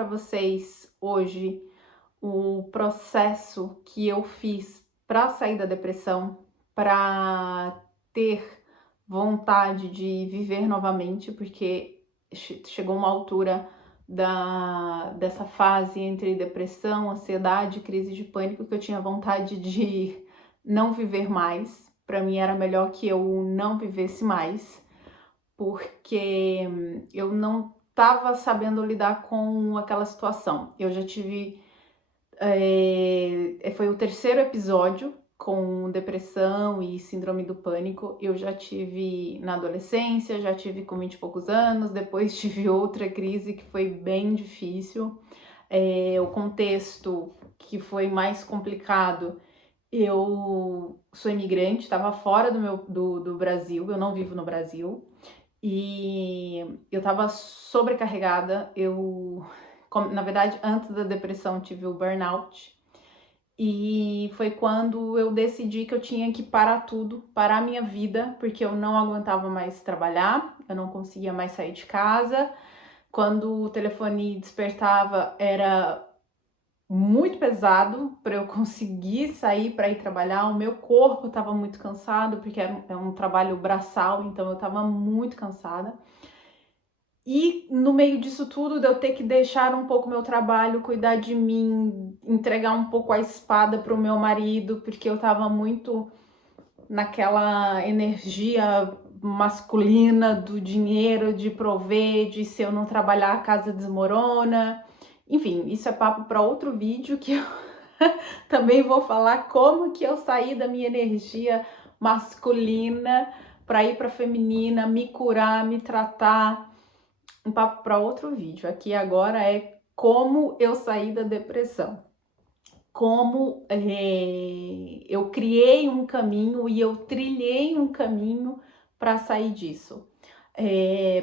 para vocês hoje o processo que eu fiz para sair da depressão, para ter vontade de viver novamente, porque chegou uma altura dessa fase entre depressão, ansiedade, crise de pânico, que eu tinha vontade de não viver mais. Para mim era melhor que eu não vivesse mais, porque eu não estava sabendo lidar com aquela situação. Eu já tive... foi o terceiro episódio com depressão e síndrome do pânico. Eu já tive na adolescência, já tive com 20 e poucos anos, depois tive outra crise que foi bem difícil. O contexto que foi mais complicado, eu sou imigrante, estava fora do Brasil, eu não vivo no Brasil, e eu estava sobrecarregada. Na verdade, antes da depressão, tive o burnout, e foi quando eu decidi que eu tinha que parar tudo, parar a minha vida, porque eu não aguentava mais trabalhar, eu não conseguia mais sair de casa. Quando o telefone despertava, era muito pesado para eu conseguir sair para ir trabalhar. O meu corpo estava muito cansado, porque é um trabalho braçal, então eu estava muito cansada. E no meio disso tudo, de eu ter que deixar um pouco meu trabalho, cuidar de mim, entregar um pouco a espada para o meu marido, porque eu estava muito naquela energia masculina do dinheiro, de prover, de se eu não trabalhar a casa desmorona. Enfim, isso é papo para outro vídeo, que eu também vou falar como que eu saí da minha energia masculina para ir para feminina, me curar, me tratar. Um papo para outro vídeo. Aqui agora é como eu saí da depressão. Como eu criei um caminho e eu trilhei um caminho para sair disso.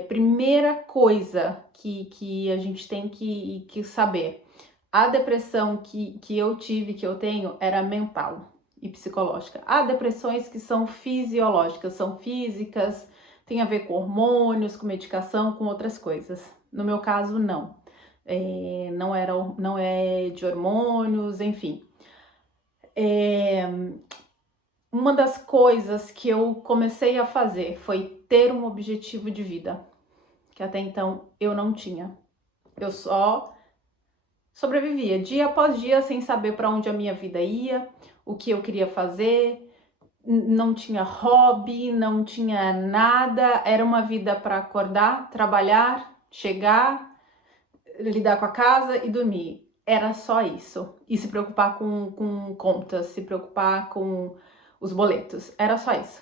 Primeira coisa que a gente tem que saber: a depressão que eu tive, que eu tenho, era mental e psicológica. Há depressões que são fisiológicas, são físicas, tem a ver com hormônios, com medicação, com outras coisas. No meu caso, não. Não é de hormônios, enfim. Uma das coisas que eu comecei a fazer foi ter um objetivo de vida, que até então eu não tinha. Eu só sobrevivia dia após dia sem saber para onde a minha vida ia, o que eu queria fazer. Não tinha hobby, não tinha nada. Era uma vida para acordar, trabalhar, chegar, lidar com a casa e dormir. Era só isso. E se preocupar com contas, se preocupar com os boletos. Era só isso.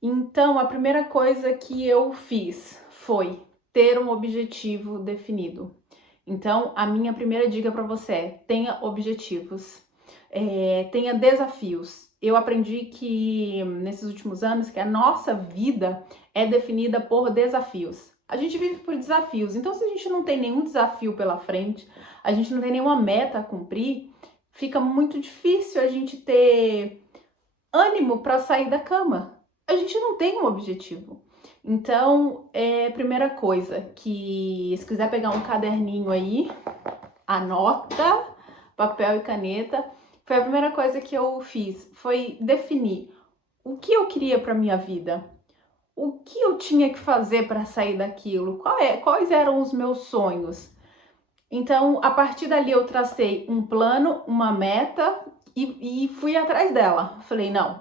Então, a primeira coisa que eu fiz foi ter um objetivo definido. Então, a minha primeira dica para você é: tenha objetivos, tenha desafios. Eu aprendi que nesses últimos anos que a nossa vida é definida por desafios. A gente vive por desafios. Então, se a gente não tem nenhum desafio pela frente, a gente não tem nenhuma meta a cumprir, fica muito difícil a gente ter ânimo para sair da cama. A gente não tem um objetivo. Então, primeira coisa, que se quiser pegar um caderninho aí, anota, papel e caneta. Foi a primeira coisa que eu fiz, foi definir o que eu queria para minha vida, o que eu tinha que fazer para sair daquilo, quais eram os meus sonhos. Então, a partir dali eu tracei um plano, uma meta e fui atrás dela. Falei, não,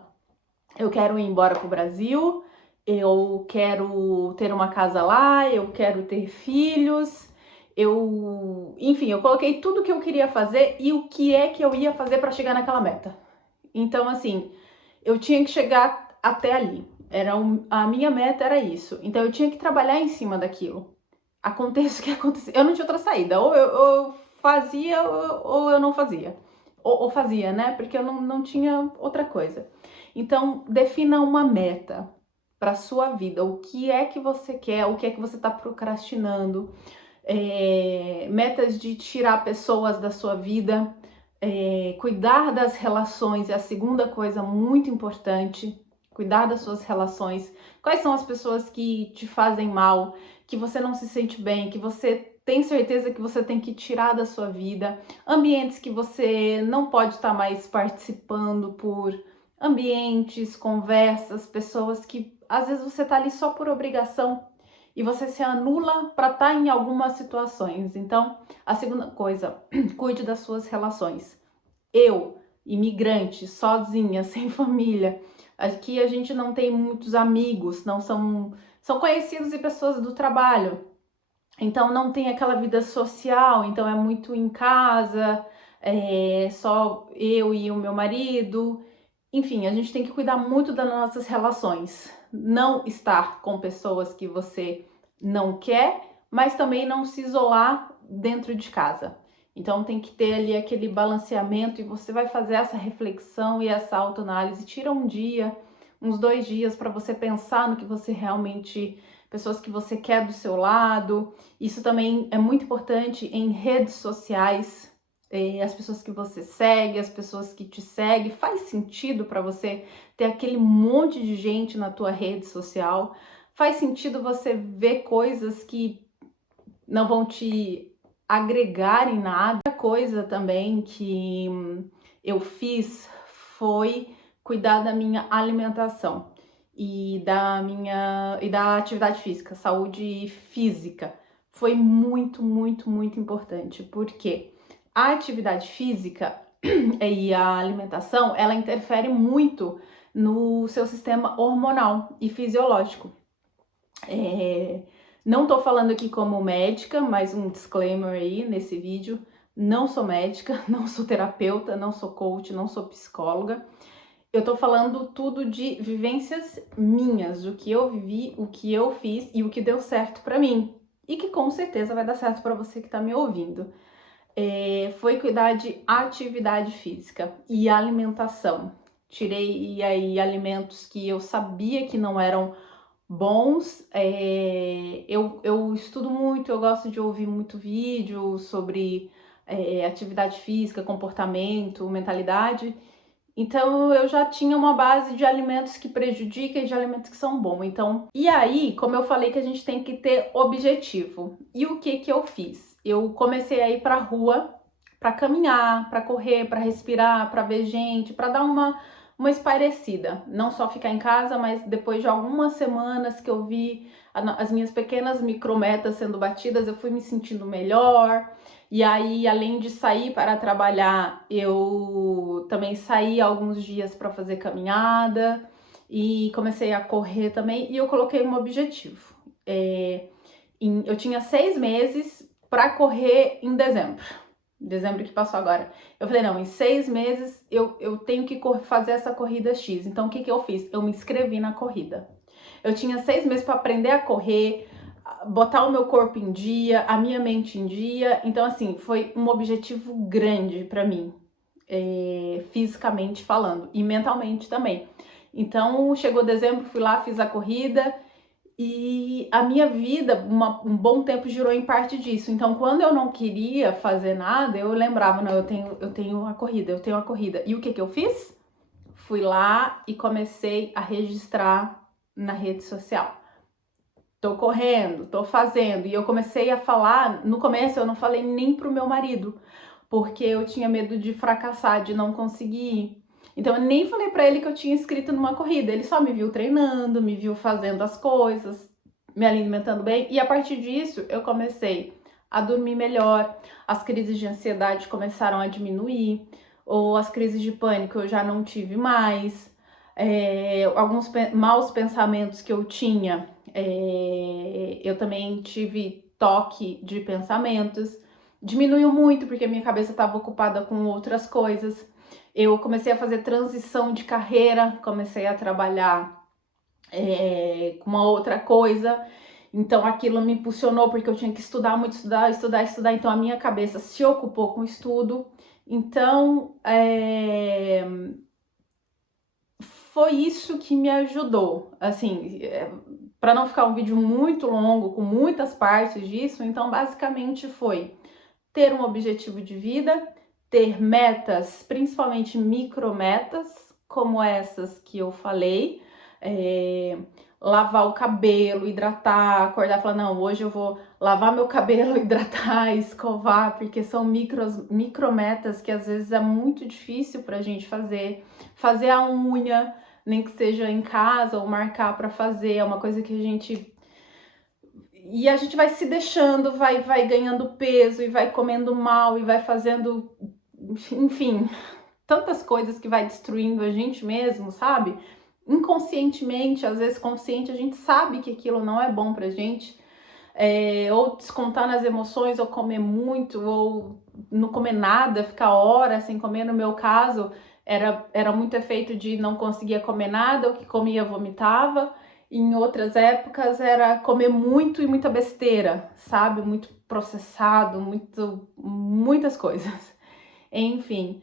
eu quero ir embora pro Brasil, eu quero ter uma casa lá, eu quero ter filhos, enfim, eu coloquei tudo que eu queria fazer e o que é que eu ia fazer para chegar naquela meta. Então, assim, eu tinha que chegar até ali. A minha meta era isso. Então, eu tinha que trabalhar em cima daquilo. Aconteça o que acontecer. Eu não tinha outra saída. Ou eu fazia ou eu não fazia. Ou fazia, né? Porque eu não tinha outra coisa. Então, defina uma meta para sua vida. O que é que você quer? O que é que você está procrastinando? Metas de tirar pessoas da sua vida. Cuidar das relações é a segunda coisa muito importante. Cuidar das suas relações. Quais são as pessoas que te fazem mal, que você não se sente bem, que você tem certeza que você tem que tirar da sua vida, ambientes que você não pode estar mais participando por ambientes, conversas, pessoas que às vezes você tá ali só por obrigação e você se anula para estar em algumas situações. Então, a segunda coisa, cuide das suas relações. Eu, imigrante, sozinha, sem família, aqui a gente não tem muitos amigos, não são conhecidos e pessoas do trabalho. Então não tem aquela vida social, então é muito em casa, só eu e o meu marido. Enfim, a gente tem que cuidar muito das nossas relações. Não estar com pessoas que você não quer, mas também não se isolar dentro de casa. Então tem que ter ali aquele balanceamento e você vai fazer essa reflexão e essa autoanálise. Tira um dia, uns 2 dias para você pensar no que você realmente, pessoas que você quer do seu lado. Isso também é muito importante em redes sociais. As pessoas que você segue, as pessoas que te seguem, faz sentido para você ter aquele monte de gente na tua rede social? Faz sentido você ver coisas que não vão te agregar em nada? Outra coisa também que eu fiz foi cuidar da minha alimentação e da atividade física, saúde física. Foi muito, muito, muito importante, porque a atividade física e a alimentação, ela interfere muito no seu sistema hormonal e fisiológico. Não tô falando aqui como médica, mas um disclaimer aí nesse vídeo. Não sou médica, não sou terapeuta, não sou coach, não sou psicóloga. Eu tô falando tudo de vivências minhas, o que eu vivi, o que eu fiz e o que deu certo pra mim. E que com certeza vai dar certo pra você que tá me ouvindo. Foi cuidar de atividade física e alimentação. Tirei aí alimentos que eu sabia que não eram bons. Eu estudo muito, eu gosto de ouvir muito vídeo sobre atividade física, comportamento, mentalidade. Então eu já tinha uma base de alimentos que prejudicam e de alimentos que são bons. Então, e aí, como eu falei que a gente tem que ter objetivo. E o que que eu fiz? Eu comecei a ir pra rua para caminhar, para correr, para respirar, para ver gente, para dar uma espairecida. Não só ficar em casa, mas depois de algumas semanas que eu vi as minhas pequenas micrometas sendo batidas, eu fui me sentindo melhor. E aí, além de sair para trabalhar, eu também saí alguns dias para fazer caminhada e comecei a correr também. E eu coloquei um objetivo. Eu tinha 6 meses para correr em dezembro que passou agora. Eu falei, não, em 6 meses eu tenho que fazer essa corrida X. Então, o que que eu fiz? Eu me inscrevi na corrida. Eu tinha 6 meses para aprender a correr, botar o meu corpo em dia, a minha mente em dia. Então, assim, foi um objetivo grande para mim, fisicamente falando e mentalmente também. Então, chegou dezembro, fui lá, fiz a corrida e a minha vida, um bom tempo girou em parte disso. Então, quando eu não queria fazer nada, eu lembrava, não, eu tenho a corrida, eu tenho a corrida. E o que que eu fiz? Fui lá e comecei a registrar na rede social. Tô correndo, tô fazendo. E eu comecei a falar, no começo eu não falei nem pro meu marido, porque eu tinha medo de fracassar, de não conseguir ir. Então eu nem falei pra ele que eu tinha inscrito numa corrida. Ele só me viu treinando, me viu fazendo as coisas, me alimentando bem. E a partir disso eu comecei a dormir melhor. As crises de ansiedade começaram a diminuir, ou as crises de pânico eu já não tive mais. Alguns maus pensamentos que eu tinha, eu também tive toque de pensamentos. Diminuiu muito porque minha cabeça estava ocupada com outras coisas. Eu comecei a fazer transição de carreira, comecei a trabalhar com uma outra coisa. Então aquilo me impulsionou porque eu tinha que estudar muito, estudar. Então a minha cabeça se ocupou com o estudo. Então foi isso que me ajudou. Assim, para não ficar um vídeo muito longo, com muitas partes disso, então basicamente foi ter um objetivo de vida, ter metas, principalmente micrometas, como essas que eu falei, lavar o cabelo, hidratar, acordar e falar, não, hoje eu vou lavar meu cabelo, hidratar, escovar, porque são micrometas que às vezes é muito difícil pra gente fazer. Fazer a unha, nem que seja em casa ou marcar para fazer, é uma coisa que a gente vai se deixando, vai ganhando peso e vai comendo mal e vai fazendo, enfim, tantas coisas que vai destruindo a gente mesmo, sabe? Inconscientemente, às vezes consciente, a gente sabe que aquilo não é bom pra gente. Ou descontar nas emoções, ou comer muito, ou não comer nada, ficar horas sem comer. No meu caso, era muito efeito de não conseguia comer nada, o que comia vomitava. Em outras épocas era comer muito e muita besteira, sabe? Muito processado, muitas coisas. Enfim,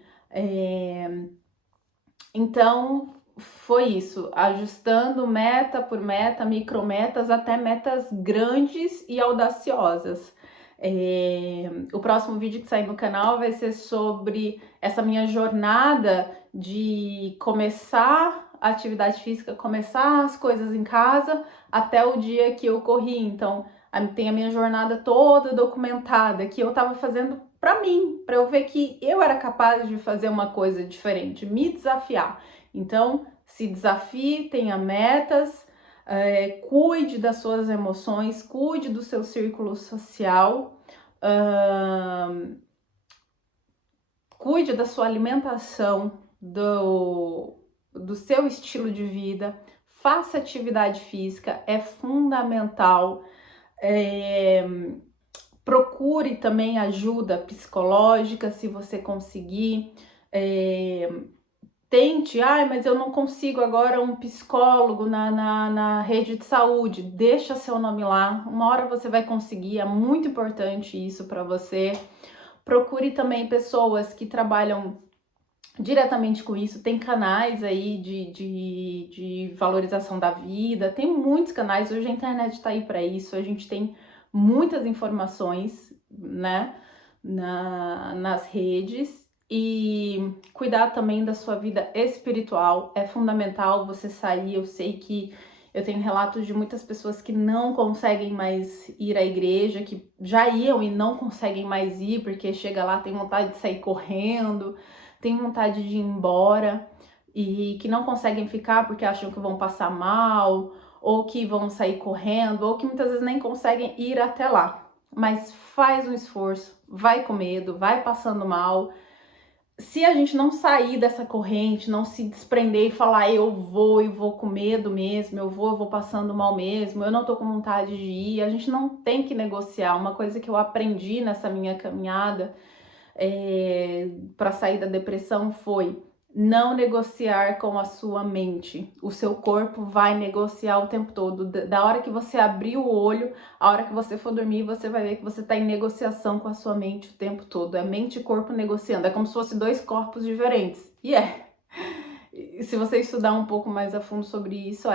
então foi isso, ajustando meta por meta, micrometas, até metas grandes e audaciosas. O próximo vídeo que sair no canal vai ser sobre essa minha jornada de começar a atividade física, começar as coisas em casa, até o dia que eu corri. Então, tem a minha jornada toda documentada, que eu estava fazendo para mim, para eu ver que eu era capaz de fazer uma coisa diferente, me desafiar. Então, se desafie, tenha metas, cuide das suas emoções, cuide do seu círculo social, cuide da sua alimentação, do seu estilo de vida, faça atividade física, é fundamental. Procure também ajuda psicológica, se você conseguir. Tente, mas eu não consigo agora um psicólogo na rede de saúde. Deixa seu nome lá, uma hora você vai conseguir, é muito importante isso para você. Procure também pessoas que trabalham diretamente com isso. Tem canais aí de valorização da vida, tem muitos canais, hoje a internet está aí para isso, a gente tem muitas informações, né, nas redes. E cuidar também da sua vida espiritual, é fundamental você sair. Eu sei que eu tenho relatos de muitas pessoas que não conseguem mais ir à igreja, que já iam e não conseguem mais ir, porque chega lá, tem vontade de sair correndo, tem vontade de ir embora, e que não conseguem ficar porque acham que vão passar mal, ou que vão sair correndo, ou que muitas vezes nem conseguem ir até lá. Mas faz um esforço, vai com medo, vai passando mal. Se a gente não sair dessa corrente, não se desprender e falar eu vou com medo mesmo, eu vou passando mal mesmo, eu não tô com vontade de ir, a gente não tem que negociar. Uma coisa que eu aprendi nessa minha caminhada para sair da depressão foi não negociar com a sua mente. O seu corpo vai negociar o tempo todo. Da hora que você abrir o olho, a hora que você for dormir, você vai ver que você está em negociação com a sua mente o tempo todo. É mente e corpo negociando. É como se fossem dois corpos diferentes. E E se você estudar um pouco mais a fundo sobre isso,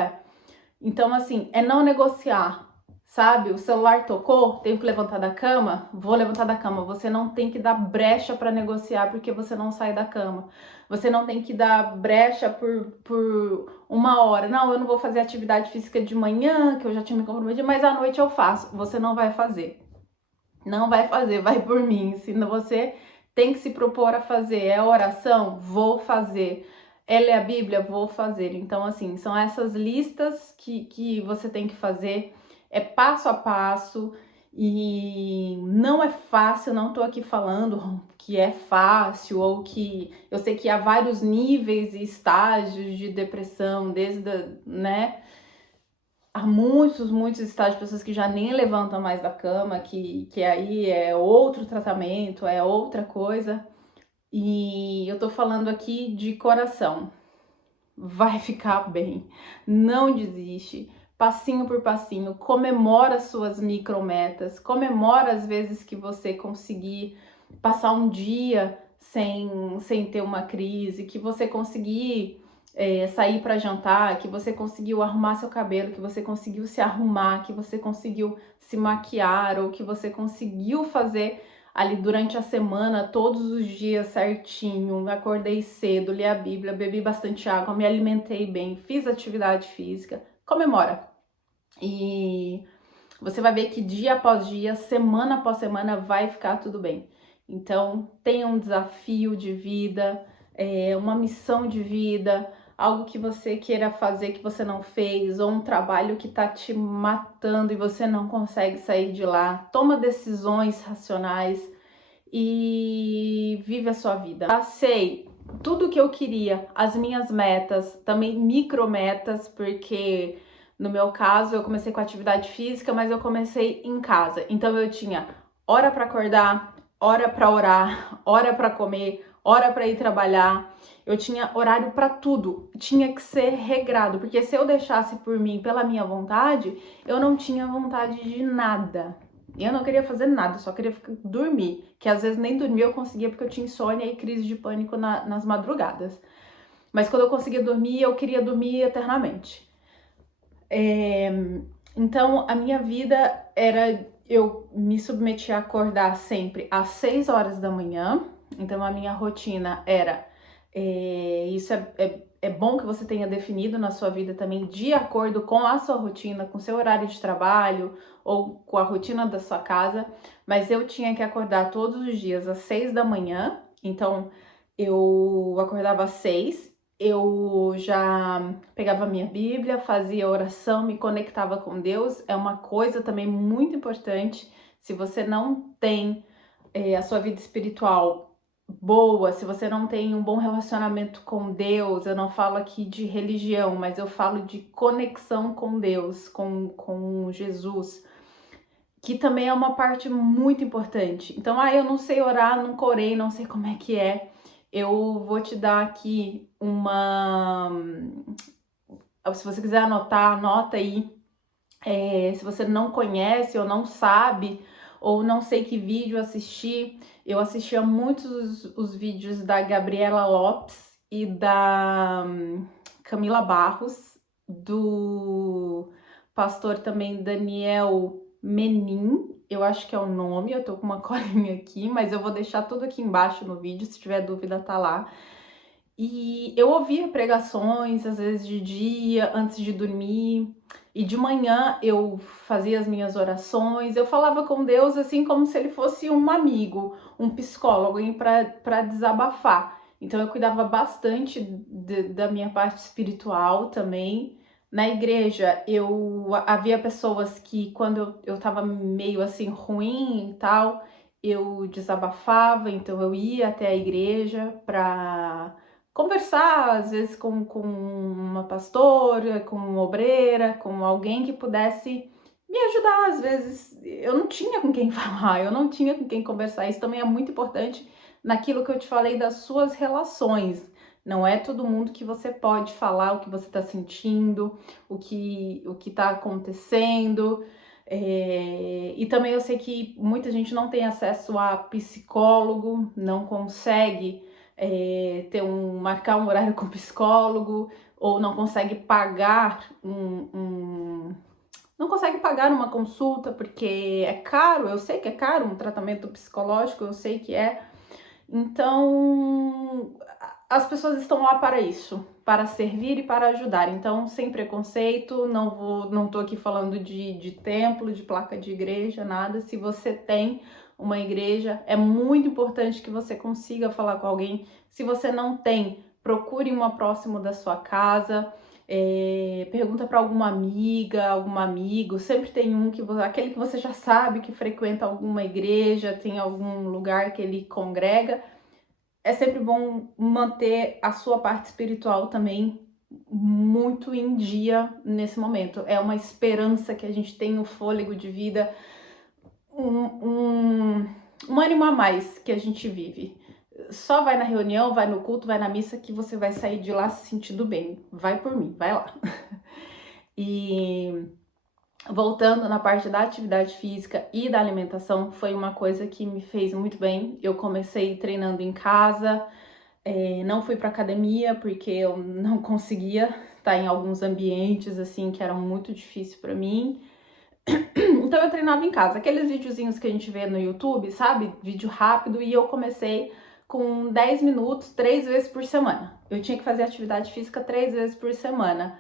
Então, assim, é não negociar. Sabe, o celular tocou, tenho que levantar da cama, vou levantar da cama. Você não tem que dar brecha para negociar porque você não sai da cama. Você não tem que dar brecha por uma hora. Não, eu não vou fazer atividade física de manhã, que eu já tinha me comprometido, mas à noite eu faço. Você não vai fazer. Não vai fazer, vai por mim. Se você tem que se propor a fazer, é oração? Vou fazer. É ler a Bíblia? Vou fazer. Então, assim, são essas listas que você tem que fazer. É passo a passo e não é fácil. Não tô aqui falando que é fácil ou que... Eu sei que há vários níveis e estágios de depressão, né? Há muitos estágios de pessoas que já nem levantam mais da cama, que aí é outro tratamento, é outra coisa. E eu tô falando aqui de coração. Vai ficar bem. Não desiste. Passinho por passinho. Comemora suas micrometas. Comemora as vezes que você conseguir passar um dia sem ter uma crise, que você conseguir sair para jantar, que você conseguiu arrumar seu cabelo, que você conseguiu se arrumar, que você conseguiu se maquiar, ou que você conseguiu fazer ali durante a semana, todos os dias certinho. Acordei cedo, li a Bíblia, bebi bastante água, me alimentei bem, fiz atividade física. Comemora. E você vai ver que dia após dia, semana após semana, vai ficar tudo bem. Então, tenha um desafio de vida, uma missão de vida, algo que você queira fazer que você não fez, ou um trabalho que tá te matando e você não consegue sair de lá. Toma decisões racionais e vive a sua vida. Passei tudo que eu queria, as minhas metas, também micrometas, porque no meu caso eu comecei com atividade física, mas eu comecei em casa. Então eu tinha hora para acordar, hora para orar, hora para comer, hora para ir trabalhar. Eu tinha horário para tudo, tinha que ser regrado, porque se eu deixasse por mim, pela minha vontade, eu não tinha vontade de nada. Eu não queria fazer nada, só queria dormir, que às vezes nem dormir eu conseguia porque eu tinha insônia e crise de pânico nas madrugadas. Mas quando eu conseguia dormir, eu queria dormir eternamente. Então a minha vida era, eu me submetia a acordar sempre às 6 horas da manhã. Então a minha rotina era, isso é bom que você tenha definido na sua vida também, de acordo com a sua rotina, com o seu horário de trabalho ou com a rotina da sua casa, mas eu tinha que acordar todos os dias às 6 da manhã, então eu acordava às 6, eu já pegava a minha Bíblia, fazia oração, me conectava com Deus. É uma coisa também muito importante, se você não tem a sua vida espiritual boa, se você não tem um bom relacionamento com Deus, eu não falo aqui de religião, mas eu falo de conexão com Deus, com Jesus, que também é uma parte muito importante. Então, eu não sei orar, nunca orei, não sei como é que é. Eu vou te dar aqui se você quiser anotar, anota aí. Se você não conhece ou não sabe, ou não sei que vídeo assistir, eu assistia muitos os vídeos da Gabriela Lopes e da Camila Barros, do pastor também Daniel Menin, eu acho que é o nome, eu tô com uma colinha aqui, mas eu vou deixar tudo aqui embaixo no vídeo, se tiver dúvida tá lá. E eu ouvia pregações, às vezes de dia, antes de dormir, e de manhã eu fazia as minhas orações, eu falava com Deus assim como se ele fosse um amigo, um psicólogo, para desabafar. Então eu cuidava bastante da minha parte espiritual também. Na igreja, havia pessoas que quando eu tava meio assim ruim e tal, eu desabafava, então eu ia até a igreja para conversar, às vezes, com uma pastora, com uma obreira, com alguém que pudesse me ajudar. Às vezes eu não tinha com quem falar, eu não tinha com quem conversar. Isso também é muito importante naquilo que eu te falei das suas relações. Não é todo mundo que você pode falar o que você está sentindo, o que está acontecendo. E também eu sei que muita gente não tem acesso a psicólogo, não consegue marcar um horário com psicólogo, ou não consegue pagar não consegue pagar uma consulta porque é caro. Eu sei que é caro um tratamento psicológico, eu sei que é. Então as pessoas estão lá para isso, para servir e para ajudar. Então, sem preconceito, não tô aqui falando de templo, de placa de igreja, nada. Se você tem uma igreja, é muito importante que você consiga falar com alguém. Se você não tem, procure uma próximo da sua casa, pergunta para alguma amiga, algum amigo. Sempre tem aquele que você já sabe que frequenta alguma igreja, tem algum lugar que ele congrega. É sempre bom manter a sua parte espiritual também muito em dia nesse momento. É uma esperança que a gente tem, o fôlego de vida, um ânimo a mais que a gente vive. Só vai na reunião, vai no culto, vai na missa que você vai sair de lá se sentindo bem. Vai por mim, vai lá. E voltando na parte da atividade física e da alimentação, foi uma coisa que me fez muito bem. Eu comecei treinando em casa, não fui para academia porque eu não conseguia estar em alguns ambientes assim que eram muito difíceis para mim. Então eu treinava em casa, aqueles videozinhos que a gente vê no YouTube, sabe? Vídeo rápido, e eu comecei com 10 minutos, 3 vezes por semana. Eu tinha que fazer atividade física 3 vezes por semana.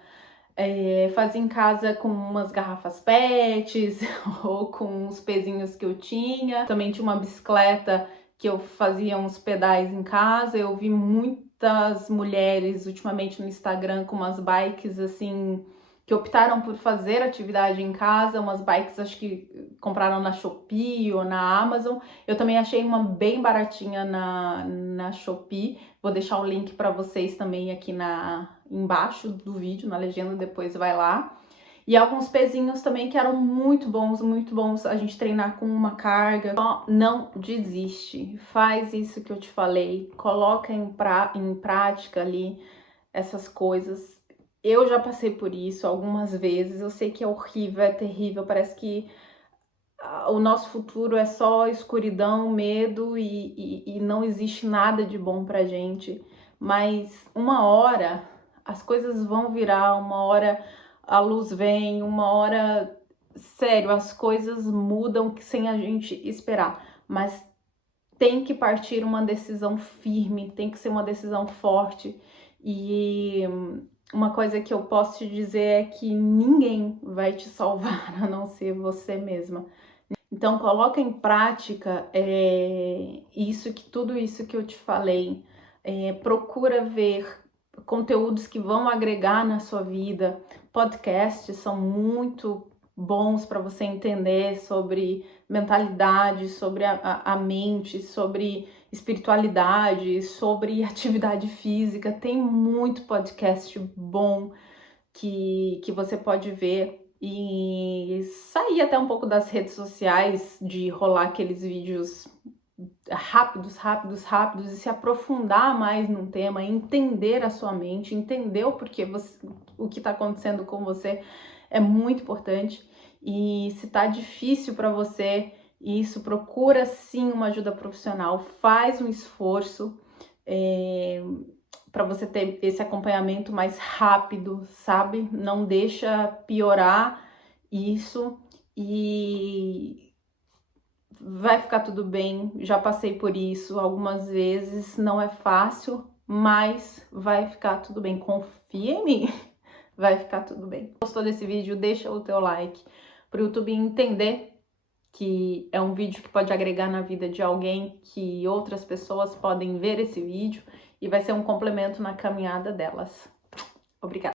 Fazia em casa com umas garrafas PETs ou com os pezinhos que eu tinha. Também tinha uma bicicleta que eu fazia uns pedais em casa. Eu vi muitas mulheres ultimamente no Instagram com umas bikes assim, que optaram por fazer atividade em casa, umas bikes acho que compraram na Shopee ou na Amazon. Eu também achei uma bem baratinha na Shopee. Vou deixar o link para vocês também aqui embaixo do vídeo, na legenda, depois vai lá. E alguns pezinhos também que eram muito bons a gente treinar com uma carga. Só não desiste, faz isso que eu te falei, coloca em prática ali essas coisas. Eu já passei por isso algumas vezes, eu sei que é horrível, é terrível, parece que o nosso futuro é só escuridão, medo e não existe nada de bom pra gente. Mas uma hora as coisas vão virar, uma hora a luz vem, uma hora, sério, as coisas mudam sem a gente esperar. Mas tem que partir uma decisão firme, tem que ser uma decisão forte. E uma coisa que eu posso te dizer é que ninguém vai te salvar a não ser você mesma. Então coloca em prática tudo isso que eu te falei. Procura ver conteúdos que vão agregar na sua vida. Podcasts são muito bons para você entender sobre mentalidade, sobre a mente, sobre espiritualidade, sobre atividade física. Tem muito podcast bom que você pode ver e sair até um pouco das redes sociais, de rolar aqueles vídeos rápidos e se aprofundar mais num tema, entender a sua mente, entender o porquê o que está acontecendo com você é muito importante. E se tá difícil para você isso, procura sim uma ajuda profissional, faz um esforço para você ter esse acompanhamento mais rápido, sabe? Não deixa piorar isso e vai ficar tudo bem. Já passei por isso algumas vezes, não é fácil, mas vai ficar tudo bem. Confia em mim, vai ficar tudo bem. Gostou desse vídeo? Deixa o teu like para o YouTube entender que é um vídeo que pode agregar na vida de alguém, que outras pessoas podem ver esse vídeo e vai ser um complemento na caminhada delas. Obrigada!